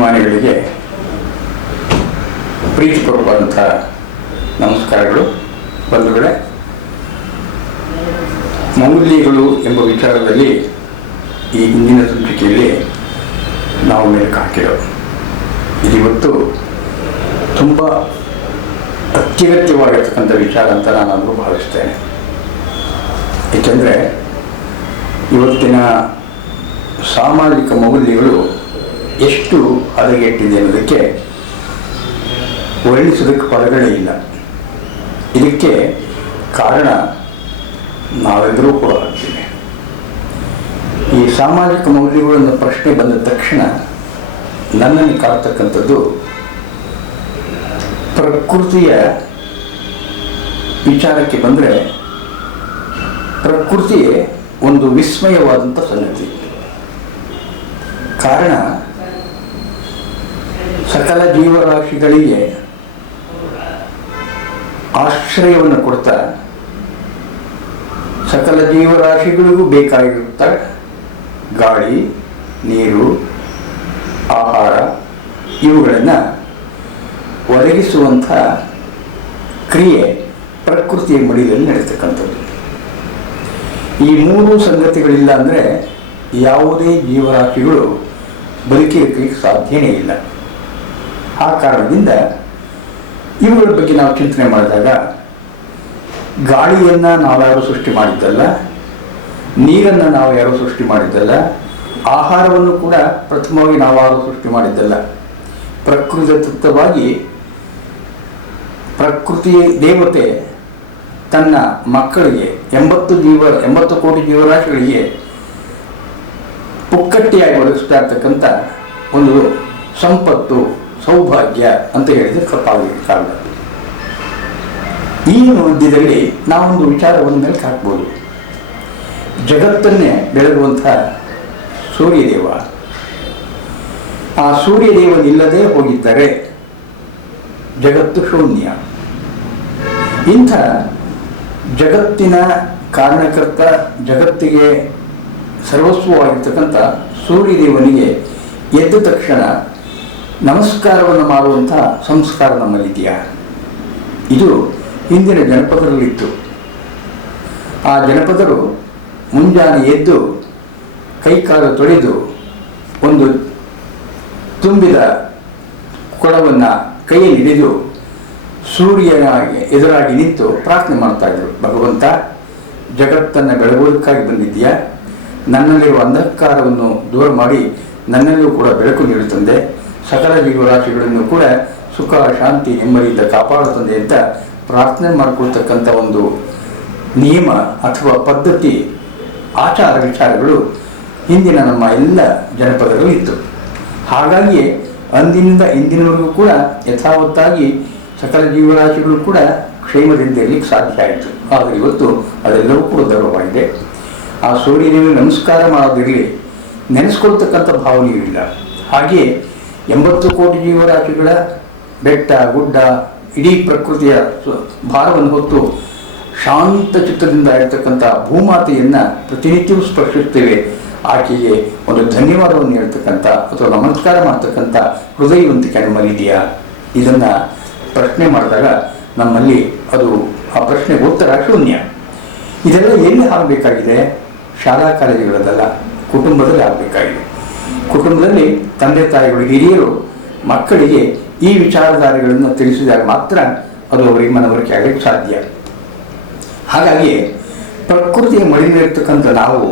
ಅಭಿಮಾನಿಗಳಿಗೆ ಪ್ರೀತಿಪೂರ್ವಕವಾದಂಥ ನಮಸ್ಕಾರಗಳು. ಬಂಧುಗಳೇ, ಮೌಲ್ಯಗಳು ಎಂಬ ವಿಚಾರದಲ್ಲಿ ಈ ಹಿಂದಿನ ಸಂಚಿಕೆಯಲ್ಲಿ ನಾವು ಮೇಲೆ ಹಾಕಿರೋದು. ಇದಿವತ್ತು ತುಂಬ ಅತ್ಯಗತ್ಯವಾಗಿರ್ತಕ್ಕಂಥ ವಿಚಾರ ಅಂತ ನಾನು ಭಾವಿಸ್ತೇನೆ. ಏಕೆಂದರೆ, ಇವತ್ತಿನ ಸಾಮಾಜಿಕ ಮೌಲ್ಯಗಳು ಎಷ್ಟು ಹದಗೆಟ್ಟಿದೆ ಅನ್ನೋದಕ್ಕೆ ವರ್ಣಿಸೋದಕ್ಕೆ ಪದಗಳೇ ಇಲ್ಲ. ಇದಕ್ಕೆ ಕಾರಣ ನಾವೆಲ್ಲರೂ ಕೂಡ ಆಗ್ತೀವಿ ಈ ಸಾಮಾಜಿಕ ಮೌಲ್ಯಗಳನ್ನು ಪ್ರಶ್ನೆ ಬಂದ ತಕ್ಷಣ ನನ್ನನ್ನು ಕಾಡ್ತಕ್ಕಂಥದ್ದು ಪ್ರಕೃತಿಯ ವಿಚಾರಕ್ಕೆ ಬಂದರೆ ಪ್ರಕೃತಿಯೇ ಒಂದು ವಿಸ್ಮಯವಾದಂಥ ಸಂಗತಿ. ಕಾರಣ ಸಕಲ ಜೀವರಾಶಿಗಳಿಗೆ ಆಶ್ರಯವನ್ನು ಕೊಡ್ತಾ ಸಕಲ ಜೀವರಾಶಿಗಳಿಗೂ ಬೇಕಾಗಿರುತ್ತ ಗಾಳಿ, ನೀರು, ಆಹಾರ ಇವುಗಳನ್ನು ಒದಗಿಸುವಂಥ ಕ್ರಿಯೆ ಪ್ರಕೃತಿಯ ಮಡಿಯಲ್ಲಿ ನಡೀತಕ್ಕಂಥದ್ದು. ಈ ಮೂರು ಸಂಗತಿಗಳಿಲ್ಲ ಅಂದರೆ ಯಾವುದೇ ಜೀವರಾಶಿಗಳು ಬದುಕಿರಕ್ಕೆ ಸಾಧ್ಯನೇ ಇಲ್ಲ. ಆ ಕಾರಣದಿಂದ ಇವುಗಳ ಬಗ್ಗೆ ನಾವು ಚಿಂತನೆ ಮಾಡಿದಾಗ, ಗಾಳಿಯನ್ನು ನಾವ್ಯಾರು ಸೃಷ್ಟಿ ಮಾಡಿದ್ದಲ್ಲ, ನೀರನ್ನು ನಾವು ಯಾರು ಸೃಷ್ಟಿ ಮಾಡಿದ್ದಲ್ಲ, ಆಹಾರವನ್ನು ಕೂಡ ಪ್ರಥಮವಾಗಿ ನಾವಾರು ಸೃಷ್ಟಿ ಮಾಡಿದ್ದಲ್ಲ. ಪ್ರಕೃತಿದತ್ತವಾಗಿ ಪ್ರಕೃತಿ ದೇವತೆ ತನ್ನ ಮಕ್ಕಳಿಗೆ, ಎಂಬತ್ತು ಜೀವ, ಎಂಬತ್ತು ಕೋಟಿ ಜೀವರಾಶಿಗಳಿಗೆ ಪುಕ್ಕಟ್ಟಿಯಾಗಿ ಒದಗಿಸ್ತಾ ಇರ್ತಕ್ಕಂಥ ಒಂದು ಸಂಪತ್ತು ಸೌಭಾಗ್ಯ ಅಂತ ಹೇಳಿದ್ರೆ ತಪ್ಪಾಗಲಿಕ್ಕೆ ಕಾರಣ ಈ ಮಧ್ಯದಲ್ಲಿ ನಾವೊಂದು ವಿಚಾರವನ್ನು ಮೇಲೆ ಹಾಕ್ಬೋದು. ಜಗತ್ತನ್ನೇ ಬೆಳಗುವಂಥ ಸೂರ್ಯದೇವ. ಆ ಸೂರ್ಯದೇವನಿಲ್ಲದೆ ಹೋಗಿದ್ದರೆ ಜಗತ್ತು ಶೂನ್ಯ. ಇಂಥ ಜಗತ್ತಿನ ಕಾರಣಕರ್ತ ಜಗತ್ತಿಗೆ ಸರ್ವಸ್ವವಾಗಿರ್ತಕ್ಕಂಥ ಸೂರ್ಯದೇವನಿಗೆ ಎದ್ದ ತಕ್ಷಣ ನಮಸ್ಕಾರವನ್ನು ಮಾಡುವಂಥ ಸಂಸ್ಕಾರ ನಮ್ಮಲ್ಲಿದೆಯಾ? ಇದು ಹಿಂದಿನ ಜನಪದರಲ್ಲಿತ್ತು. ಆ ಜನಪದರು ಮುಂಜಾನೆ ಎದ್ದು ಕೈಕಾಲು ತೊಳೆದು ಒಂದು ತುಂಬಿದ ಕೊಡವನ್ನು ಕೈಯಲ್ಲಿ ಹಿಡಿದು ಸೂರ್ಯನ ಎದುರಾಗಿ ನಿಂತು ಪ್ರಾರ್ಥನೆ ಮಾಡ್ತಾ ಇದ್ರು. ಭಗವಂತ, ಜಗತ್ತನ್ನು ಬೆಳಗುವುದಕ್ಕಾಗಿ ಬಂದಿದ್ದೀಯಾ? ನನ್ನಲ್ಲಿರುವ ಅಂಧಕಾರವನ್ನು ದೂರ ಮಾಡಿ ನನ್ನಲ್ಲಿಯೂ ಕೂಡ ಬೆಳಕು ನೀಡುತ್ತಂದೆ ಸಕಲ ಜೀವರಾಶಿಗಳನ್ನು ಕೂಡ ಸುಖ, ಶಾಂತಿ, ನೆಮ್ಮದಿಯಿಂದ ಕಾಪಾಡುತ್ತದೆ ಅಂತ ಪ್ರಾರ್ಥನೆ ಮಾಡಿಕೊಳ್ತಕ್ಕಂಥ ಒಂದು ನಿಯಮ ಅಥವಾ ಪದ್ಧತಿ, ಆಚಾರ ವಿಚಾರಗಳು ಹಿಂದಿನ ನಮ್ಮ ಎಲ್ಲ ಜನಪದಗಳು ಇತ್ತು. ಹಾಗಾಗಿಯೇ ಅಂದಿನಿಂದ ಇಂದಿನವರೆಗೂ ಕೂಡ ಯಥಾವತ್ತಾಗಿ ಸಕಲ ಜೀವರಾಶಿಗಳು ಕೂಡ ಕ್ಷೇಮದಿಂದ ಇರಲಿಕ್ಕೆ ಸಾಧ್ಯ ಆಯಿತು. ಆದರೆ ಇವತ್ತು ಅದೆಲ್ಲವೂ ಕೂಡ ದೂರವಾಗಿದೆ ಆ ಸೂರ್ಯನಿಗೆ ನಮಸ್ಕಾರ ಮಾಡೋದಿರಲಿ ನೆನೆಸ್ಕೊಳ್ತಕ್ಕಂಥ ಭಾವನೆಯೂ ಇಲ್ಲ. ಹಾಗೆಯೇ ಎಂಬತ್ತು ಕೋಟಿ ಜೀವರಾಶಿಗಳ ಬೆಟ್ಟ, ಗುಡ್ಡ, ಇಡೀ ಪ್ರಕೃತಿಯ ಭಾರವನ್ನು ಹೊತ್ತು ಶಾಂತ ಚಿತ್ತದಿಂದ ಇರತಕ್ಕಂಥ ಭೂಮಾತೆಯನ್ನು ಪ್ರತಿನಿತ್ಯವೂ ಸ್ಪರ್ಶಿಸ್ತೇವೆ ಆಕೆಗೆ ಒಂದು ಧನ್ಯವಾದವನ್ನು ಹೇಳ್ತಕ್ಕಂಥ ಅಥವಾ ನಮಸ್ಕಾರ ಮಾಡ್ತಕ್ಕಂಥ ಹೃದಯವಂತಿಕೆ ನಮ್ಮಲ್ಲಿದೆಯಾ? ಇದನ್ನು ಪ್ರಶ್ನೆ ಮಾಡಿದಾಗ ನಮ್ಮಲ್ಲಿ ಅದು, ಆ ಪ್ರಶ್ನೆಗೆ ಉತ್ತರ ಶೂನ್ಯ. ಇದೆಲ್ಲ ಎಲ್ಲಿ ಆಗಬೇಕಾಗಿದೆ? ಶಾಲಾ ಕಾಲೇಜುಗಳದಲ್ಲ ಕುಟುಂಬದಲ್ಲಿ ಆಗಬೇಕಾಗಿದೆ. ಕುಟುಂಬದಲ್ಲಿ ತಂದೆ ತಾಯಿಗಳು, ಹಿರಿಯರು, ಮಕ್ಕಳಿಗೆ ಈ ವಿಚಾರಧಾರೆಗಳನ್ನು ತಿಳಿಸಿದಾಗ ಮಾತ್ರ ಅದು ಅವರಿಗೆ ಮನವರಿಕೆ ಆಗಲಿಕ್ಕೆ ಸಾಧ್ಯ. ಹಾಗಾಗಿ ಪ್ರಕೃತಿಯ ಮಡಿಲಿರ್ತಕ್ಕಂಥ ನಾವು,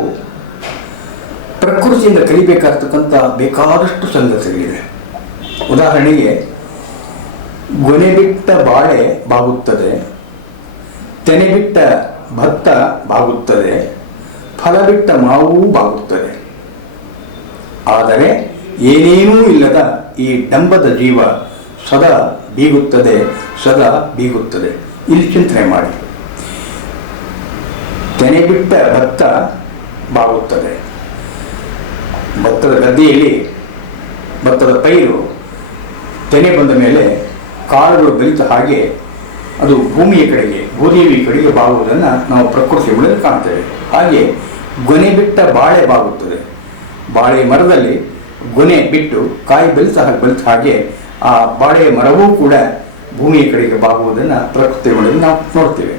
ಪ್ರಕೃತಿಯಿಂದ ಕಲಿಬೇಕಾಗ್ತಕ್ಕಂಥ ಬೇಕಾದಷ್ಟು ಸಂಗತಿಗಳಿವೆ. ಉದಾಹರಣೆಗೆ, ಗೊನೆ ಬಿಟ್ಟ ಬಾಳೆ ಬಾಗುತ್ತದೆ, ತೆನೆ ಬಿಟ್ಟ ಭತ್ತ ಬಾಗುತ್ತದೆ, ಫಲ ಬಿಟ್ಟ ಮಾವು ಬಾಗುತ್ತದೆ. ಆದರೆ ಏನೇನೂ ಇಲ್ಲದ ಈ ಡಂಬದ ಜೀವ ಸದಾ ಬೀಗುತ್ತದೆ ಸದಾ ಬೀಗುತ್ತದೆ. ಇಲ್ಲಿ ಚಿಂತನೆ ಮಾಡಿ. ತೆನೆ ಬಿಟ್ಟ ಭತ್ತ ಬಾಗುತ್ತದೆ. ಭತ್ತದ ಗದ್ದೆಯಲ್ಲಿ ಭತ್ತದ ಪೈರು ತೆನೆ ಬಂದ ಮೇಲೆ ಕಾಳುಗಳು ಬಲಿತ ಹಾಗೆ ಅದು ಭೂಮಿಯ ಕಡೆಗೆ ಭೂದೇವಿ ಕಡೆಗೆ ಬಾಗುವುದನ್ನು ನಾವು ಪ್ರಕೃತಿ ಮೂಲಕ ಕಾಣ್ತೇವೆ. ಹಾಗೆ ಗೊನೆ ಬಿಟ್ಟ ಬಾಳೆ ಬಾಗುತ್ತದೆ. ಬಾಳೆ ಮರದಲ್ಲಿ ಗೊನೆ ಬಿಟ್ಟು ಕಾಯಿ ಬೆಳೆತ ಸಹ ಬೆಳೆತ ಹಾಗೆ ಆ ಬಾಳೆ ಮರವೂ ಕೂಡ ಭೂಮಿಯ ಕಡೆಗೆ ಬಾಗುವುದನ್ನು ಪ್ರಕೃತಿ ನಾವು ನೋಡ್ತೇವೆ.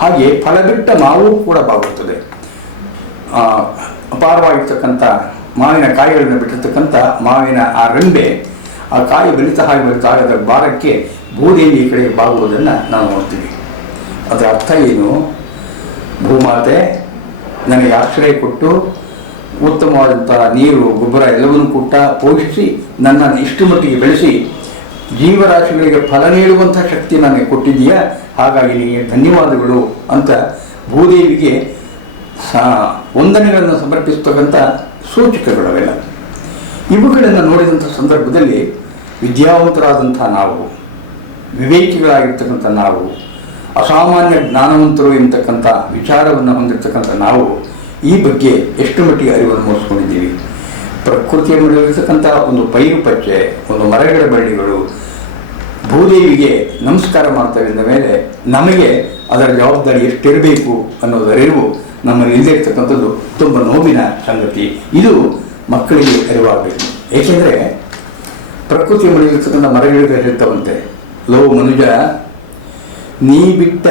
ಹಾಗೆ ಫಲ ಬಿಟ್ಟ ಮಾವೂ ಕೂಡ ಬಾಗುತ್ತದೆ. ಅಪಾರವಾಗಿರ್ತಕ್ಕಂಥ ಮಾವಿನ ಕಾಯಿಗಳನ್ನು ಬಿಟ್ಟಿರ್ತಕ್ಕಂಥ ಮಾವಿನ ಆ ರೆಂಬೆ ಆ ಕಾಯಿ ಬೆಳೀತಾ ಹಾಗೆ ಬೆಳೀತಾ ಅದರ ಭಾರಕ್ಕೆ ಭೂದೇವಿ ಈ ಕಡೆಗೆ ಬಾಗುವುದನ್ನು ನಾವು ನೋಡ್ತೀವಿ. ಅದರ ಅರ್ಥ ಏನು? ಭೂಮಾತೆ, ನನಗೆ ಆಶ್ರಯ ಕೊಟ್ಟು ಉತ್ತಮವಾದಂಥ ನೀರು, ಗೊಬ್ಬರ ಎಲ್ಲವನ್ನು ಕೊಟ್ಟ, ಪೋಷಿಸಿ ನನ್ನನ್ನು ಇಷ್ಟು ಮಟ್ಟಿಗೆ ಬೆಳೆಸಿ ಜೀವರಾಶಿಗಳಿಗೆ ಫಲ ನೀಡುವಂಥ ಶಕ್ತಿ ನನಗೆ ಕೊಟ್ಟಿದೆಯಾ ಹಾಗಾಗಿ ನಿಮಗೆ ಧನ್ಯವಾದಗಳು ಅಂತ ಭೂದೇವಿಗೆ ವಂದನೆಗಳನ್ನು ಸಮರ್ಪಿಸ್ತಕ್ಕಂಥ ಸೂಚಕಗಳವೆಲ್ಲ. ಇವುಗಳನ್ನು ನೋಡಿದಂಥ ಸಂದರ್ಭದಲ್ಲಿ ವಿದ್ಯಾವಂತರಾದಂಥ ನಾವು, ವಿವೇಕಿಗಳಾಗಿರ್ತಕ್ಕಂಥ ನಾವು, ಅಸಾಮಾನ್ಯ ಜ್ಞಾನವಂತರು ಎಂತಕ್ಕಂಥ ವಿಚಾರವನ್ನು ಹೊಂದಿರತಕ್ಕಂಥ ನಾವು ಈ ಬಗ್ಗೆ ಎಷ್ಟು ಮಟ್ಟಿಗೆ ಅರಿವನ್ನು ಮೂಡಿಸ್ಕೊಂಡಿದ್ದೀವಿ? ಪ್ರಕೃತಿಯ ನಡುವಿರ್ತಕ್ಕಂಥ ಒಂದು ಪೈರು ಪಚ್ಚೆ, ಒಂದು ಮರಗಿಡ ಬಳ್ಳಿಗಳು ಭೂದೇವಿಗೆ ನಮಸ್ಕಾರ ಮಾಡ್ತವೆ ಮೇಲೆ ನಮಗೆ ಅದರ ಜವಾಬ್ದಾರಿ ಎಷ್ಟಿರಬೇಕು ಅನ್ನೋದರಿವು ನಮ್ಮಲ್ಲಿ ಇಲ್ಲದೆ ಇರ್ತಕ್ಕಂಥದ್ದು ತುಂಬ ನೋವಿನ ಸಂಗತಿ. ಇದು ಮಕ್ಕಳಿಗೆ ಅರಿವಾಗಬೇಕು. ಏಕೆಂದರೆ ಪ್ರಕೃತಿಯ ಬೇರೆ ತಗಂತೆ ಲೋ ಮನುಜ, ನೀ ಬಿಟ್ಟ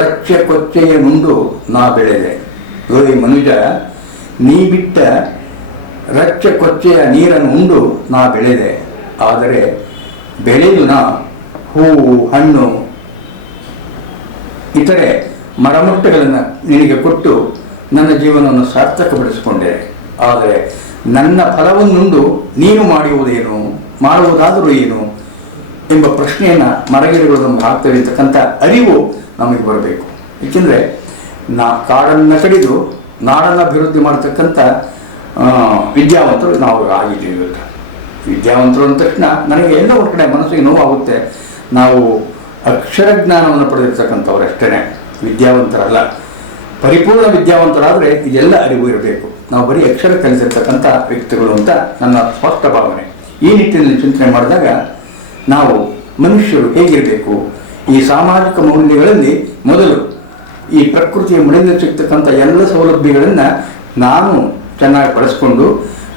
ರಕ್ಷೆ ಕೊಚ್ಚೆಯ ಮುಂದು ನಾ ಬೆಳೆದೆ. ಈ ಮನುಜ, ನೀ ಬಿಟ್ಟ ರಚ್ಚ ಕೊಚ್ಚೆಯ ನೀರನ್ನು ಉಂಡು, ನಾ ಬೆಳೆದೆ. ಆದರೆ ಬೆಳೆದು ನಾ ಹೂವು ಹಣ್ಣು, ಇತರೆ ಮರಮುಟ್ಟೆಗಳನ್ನು ನಿನಗೆ ಕೊಟ್ಟು ನನ್ನ ಜೀವನವನ್ನು ಸಾರ್ಥಕಪಡಿಸಿಕೊಂಡೆ. ಆದರೆ ನನ್ನ ಫಲವನ್ನುಂಡು ನೀನು ಮಾಡುವುದೇನು ಮಾಡುವುದಾದರೂ ಏನು ಎಂಬ ಪ್ರಶ್ನೆಯನ್ನು ಮರಗಿಡಗಳು ನಮ್ಗೆ ಹಾಕ್ತವೆ ಅರಿವು ನಮಗೆ ಬರಬೇಕು. ಏಕೆಂದರೆ ನಾ ಕಾಡನ್ನು ಕಡಿದು ನಾಡನ್ನು ಅಭಿವೃದ್ಧಿ ಮಾಡ್ತಕ್ಕಂಥ ವಿದ್ಯಾವಂತರು ನಾವು ಆಗಿದ್ದೀವಿ ಇವತ್ತು ವಿದ್ಯಾವಂತರು ಅಂದ ತಕ್ಷಣ ನನಗೆ ಎಲ್ಲ ಒಂದು ಕಡೆ ಮನಸ್ಸಿಗೆ ನೋವಾಗುತ್ತೆ. ನಾವು ಅಕ್ಷರ ಜ್ಞಾನವನ್ನು ಪಡೆದಿರ್ತಕ್ಕಂಥವ್ರು ಅಷ್ಟೇ ವಿದ್ಯಾವಂತರಲ್ಲ. ಪರಿಪೂರ್ಣ ವಿದ್ಯಾವಂತರಾದರೆ ಇದೆಲ್ಲ ಅರಿವು ಇರಬೇಕು. ನಾವು ಬರೀ ಅಕ್ಷರ ಕಲಿಸಿರ್ತಕ್ಕಂಥ ವ್ಯಕ್ತಿಗಳು ಅಂತ ನನ್ನ ಸ್ಪಷ್ಟ ಭಾವನೆ. ಈ ನಿಟ್ಟಿನಲ್ಲಿ ಚಿಂತನೆ ಮಾಡಿದಾಗ ನಾವು ಮನುಷ್ಯರು ಹೇಗಿರಬೇಕು? ಈ ಸಾಮಾಜಿಕ ಮೌಲ್ಯಗಳಲ್ಲಿ ಮೊದಲು ಈ ಪ್ರಕೃತಿಯ ಮುಳಿಂದ ಸಿಗ್ತಕ್ಕಂಥ ಎಲ್ಲ ಸೌಲಭ್ಯಗಳನ್ನು ನಾನು ಚೆನ್ನಾಗಿ ಬಳಸ್ಕೊಂಡು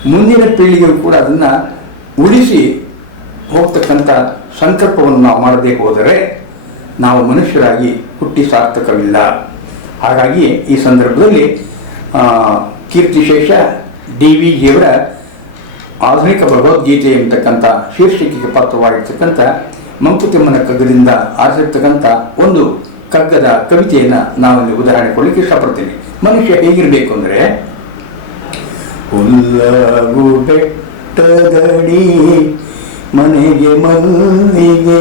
ಮುಂದಿನ ಪೀಳಿಗೆಯು ಕೂಡ ಅದನ್ನು ಉಳಿಸಿ ಹೋಗ್ತಕ್ಕಂಥ ಸಂಕಲ್ಪವನ್ನು ನಾವು ಮಾಡದೇ ಹೋದರೆ ನಾವು ಮನುಷ್ಯರಾಗಿ ಹುಟ್ಟಿ ಸಾರ್ಥಕವಿಲ್ಲ. ಹಾಗಾಗಿ ಈ ಸಂದರ್ಭದಲ್ಲಿ ಕೀರ್ತಿಶೇಷ ಡಿ ವಿ ಜಿಯವರ ಆಧುನಿಕ ಭಗವದ್ಗೀತೆ ಎಂಬತಕ್ಕಂಥ ಶೀರ್ಷಿಕೆಗೆ ಪಾತ್ರವಾಗಿರ್ತಕ್ಕಂಥ ಮಂಕುತಿಮ್ಮನ ಕಗ್ಗದಿಂದ ಆರಿಸಿರ್ತಕ್ಕಂಥ ಒಂದು ಕಗ್ಗದ ಕವಿತೆಯನ್ನು ನಾವಲ್ಲಿ ಉದಾಹರಣೆ ಕೊಡ್ಲಿಕ್ಕೆ ಇಷ್ಟಪಡ್ತೀನಿ. ಮನುಷ್ಯ ಹೇಗಿರಬೇಕು ಅಂದರೆ, ಹುಲ್ಲಗು ಬೆಟ್ಟದಡಿ, ಮನೆಗೆ ಮಲ್ಲಿಗೆಯಾಗು.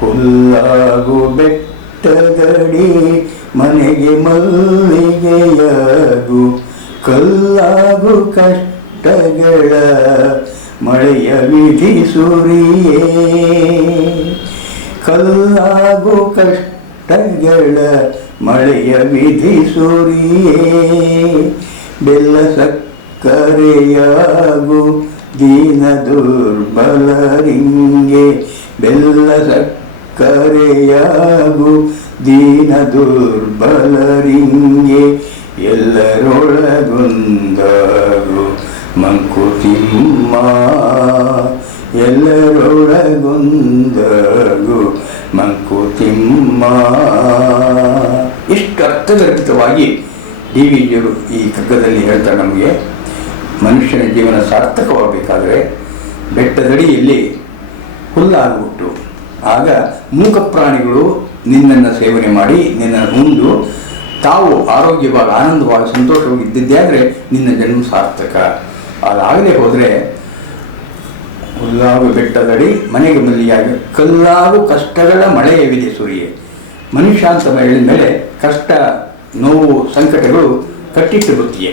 ಹುಲ್ಲಾಗು ಬೆಟ್ಟದಡಿ, ಮನೆಗೆ ಮಲ್ಲಿಗೆಯಾಗು. ಕಲ್ಲಾಗು ಕಷ್ಟಗಳ ಮಳೆಯ ವಿಧಿಸುರಿಯೇ ಕಲ್ಲಾಗು ಕಷ್ಟಗಳ ಮಳೆಯ ವಿಧಿಸುರಿಯೇ ಬೆಲ್ಲ ಸಕ್ಕರೆಯಾಗು ದೀನ ದುರ್ಬಲರಿಂಗೆ ಬೆಲ್ಲ ಸಕ್ಕರೆಯಾಗು ದೀನ ದುರ್ಬಲರಿಂಗೆ ಎಲ್ಲರೊಳಗೊಂದಾಗು ಮಂಕುತಿಮ್ಮ. ಎಲ್ಲರೊಳಗೊಂದಾಗು ಮಂಕುತಿಮ್ಮ ಇಷ್ಟು ಅರ್ಥಗರ್ಭಿತವಾಗಿ ಡಿ ವಿ ಜಿಯವರು ಈ ಕಗ್ಗದಲ್ಲಿ ಹೇಳ್ತಾರೆ ನಮಗೆ, ಮನುಷ್ಯನ ಜೀವನ ಸಾರ್ಥಕವಾಗಬೇಕಾದ್ರೆ ಬೆಟ್ಟದಡಿಯಲ್ಲಿ ಹುಲ್ಲಾಗ್ಬಿಟ್ಟು, ಆಗ ಮೂಕ ಪ್ರಾಣಿಗಳು ನಿನ್ನನ್ನು ಸೇವನೆ ಮಾಡಿ ನಿನ್ನನ್ನು ಮುಂದು ತಾವು ಆರೋಗ್ಯವಾಗಿ ಆನಂದವಾಗಿ ಸಂತೋಷವಾಗಿ ಇದ್ದಿದ್ದೇ ಆದರೆ ನಿನ್ನ ಜನ್ಮ ಸಾರ್ಥಕ. ಅದಾಗಲೇ ಹೋದರೆ ಹುಲ್ಲಾಗು ಬೆಟ್ಟದಡಿ ಮನೆಗೆ ಮಲ್ಲಿಯಾಗಿ ಕಲ್ಲಾವು ಕಷ್ಟಗಳ ಮಳೆಯವಿದೆ ಸುರಿಯೆ. ಮನುಷ್ಯ ಅಂತ ಹೇಳಿದ ಮೇಲೆ ಕಷ್ಟ, ನೋವು, ಸಂಕಟಗಳು ಕಟ್ಟಿಟ್ಟು ಬುತ್ತಿಯೇ.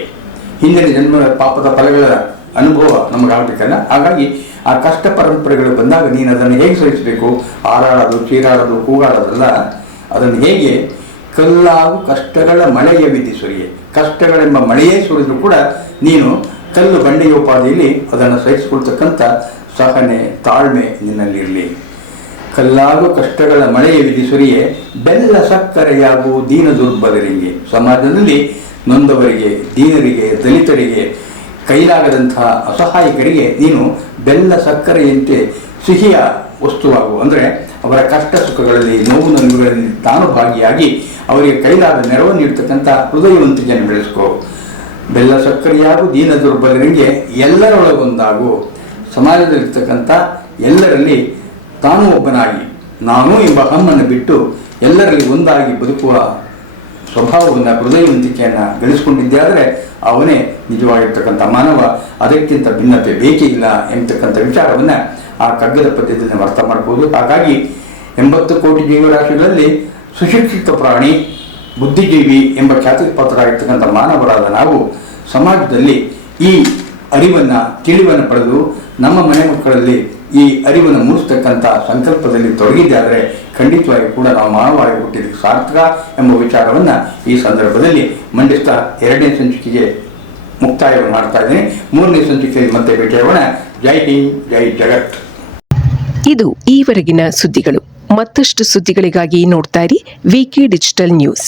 ಹಿಂದಿನ ಜನ್ಮದ ಪಾಪದ ಫಲಗಳ ಅನುಭವ ನಮಗಾಗಬೇಕಲ್ಲ? ಹಾಗಾಗಿ ಆ ಕಷ್ಟ ಪರಂಪರೆಗಳು ಬಂದಾಗ ನೀನು ಅದನ್ನು ಹೇಗೆ ಸಹಿಸಬೇಕು? ಹಾರಾಡೋದು, ಚೀರಾಡೋದು, ಕೂಗಾಡೋದಲ್ಲ? ಅದನ್ನು ಹೇಗೆ? ಕಲ್ಲಾವು ಕಷ್ಟಗಳ ಮಳೆಯ ವಿಧಿ ಸುರಿಯೆ. ಕಷ್ಟಗಳೆಂಬ ಮಳೆಯೇ ಸುರಿದ್ರು ಕೂಡ ನೀನು ಕಲ್ಲು ಬಂಡೆಯ ಉಪಾಧಿಯಲ್ಲಿ ಅದನ್ನು ಸಹಿಸಿಕೊಳ್ತಕ್ಕಂಥ ಸಹನೆ, ತಾಳ್ಮೆ ನಿನ್ನಲ್ಲಿರಲಿ. ಕಲ್ಲಾಗು ಕಷ್ಟಗಳ ಮಳೆಯ ವಿಧಿಸುರಿಯೇ ಬೆಲ್ಲ ಸಕ್ಕರೆಯಾಗುವ ದೀನ ದುರ್ಬಲರಿಗೆ. ಸಮಾಜದಲ್ಲಿ ನೊಂದವರಿಗೆ, ದೀನರಿಗೆ, ದಲಿತರಿಗೆ, ಕೈಲಾಗದಂತಹ ಅಸಹಾಯಕರಿಗೆ ನೀನು ಬೆಲ್ಲ ಸಕ್ಕರೆಯಂತೆ ಸಿಹಿಯ ವಸ್ತುವಾಗು. ಅಂದರೆ ಅವರ ಕಷ್ಟ ಸುಖಗಳಲ್ಲಿ, ನೋವು ನಲಿವುಗಳಲ್ಲಿ ತಾನು ಭಾಗಿಯಾಗಿ ಅವರಿಗೆ ಕೈಲಾದ ನೆರವು ನೀಡ್ತಕ್ಕಂಥ ಹೃದಯವಂತಿಕೆಯನ್ನು ಬೆಳೆಸ್ಕೋ. ಬೆಲ್ಲ ಸಕ್ಕರೆಯಾಗು ದೀನ ದುರ್ಬಲರಿಗೆ ಎಲ್ಲರೊಳಗೊಂದಾಗು. ಸಮಾಜದಲ್ಲಿರ್ತಕ್ಕಂಥ ಎಲ್ಲರಲ್ಲಿ ತಾನು ಒಬ್ಬನಾಗಿ, ನಾನು ಎಂಬ ಹಮ್ಮನ್ನು ಬಿಟ್ಟು ಎಲ್ಲರಲ್ಲಿ ಒಂದಾಗಿ ಬದುಕುವ ಸ್ವಭಾವವನ್ನು, ಹೃದಯವಂತಿಕೆಯನ್ನು ಗಳಿಸ್ಕೊಂಡಿದ್ದೆ ಆದರೆ ಅವನೇ ನಿಜವಾಗಿರ್ತಕ್ಕಂಥ ಮಾನವ, ಅದಕ್ಕಿಂತ ಭಿನ್ನತೆ ಬೇಕೇ ಇಲ್ಲ ಎಂಬತಕ್ಕಂಥ ವಿಚಾರವನ್ನು ಆ ಕಗ್ಗದ ಪದ್ಯದಲ್ಲಿ ಅರ್ಥ ಮಾಡ್ಬೋದು. ಹಾಗಾಗಿ ಎಂಬತ್ತು ಕೋಟಿ ಜೀವರಾಶಿಗಳಲ್ಲಿ ಸುಶಿಕ್ಷಿತ ಪ್ರಾಣಿ, ಬುದ್ಧಿಜೀವಿ ಎಂಬ ಖ್ಯಾತಿಗೆ ಪಾತ್ರರಾಗಿರ್ತಕ್ಕಂಥ ಮಾನವರಾದ ನಾವು ಸಮಾಜದಲ್ಲಿ ಈ ಅರಿವನ್ನು, ತಿಳಿವನ್ನು ಪಡೆದು ನಮ್ಮ ಮನೆ ಮಕ್ಕಳಲ್ಲಿ ಈ ಅರಿವನ್ನು ಮೂಡಿಸ್ತಕ್ಕಂಥ ಸಂಕಲ್ಪದಲ್ಲಿ ತೊಡಗಿದ್ದಾದರೆ ಖಂಡಿತವಾಗಿ ಕೂಡ ನಾವು ಮಾನವಾಗಿ ಹುಟ್ಟಿದ್ದಕ್ಕೆ ಸಾರ್ಥಕ ಎಂಬ ವಿಚಾರವನ್ನು ಈ ಸಂದರ್ಭದಲ್ಲಿ ಮಂಡಿಸ್ತಾ ಎರಡನೇ ಸಂಚಿಕೆಗೆ ಮುಕ್ತಾಯ ಮಾಡ್ತಾ ಇದ್ದೀನಿ. ಮೂರನೇ ಸಂಚಿಕೆಯಲ್ಲಿ ಮತ್ತೆ ಭೇಟಿಯಾಗೋಣ ಜೈ ಹಿಂದ್, ಜೈ ಜಗತ್. ಇದು ಈವರೆಗಿನ ಸುದ್ದಿಗಳು. ಮತ್ತಷ್ಟು ಸುದ್ದಿಗಳಿಗಾಗಿ ನೋಡ್ತಾ ಇರಿ ವಿಕೆ ಡಿಜಿಟಲ್ ನ್ಯೂಸ್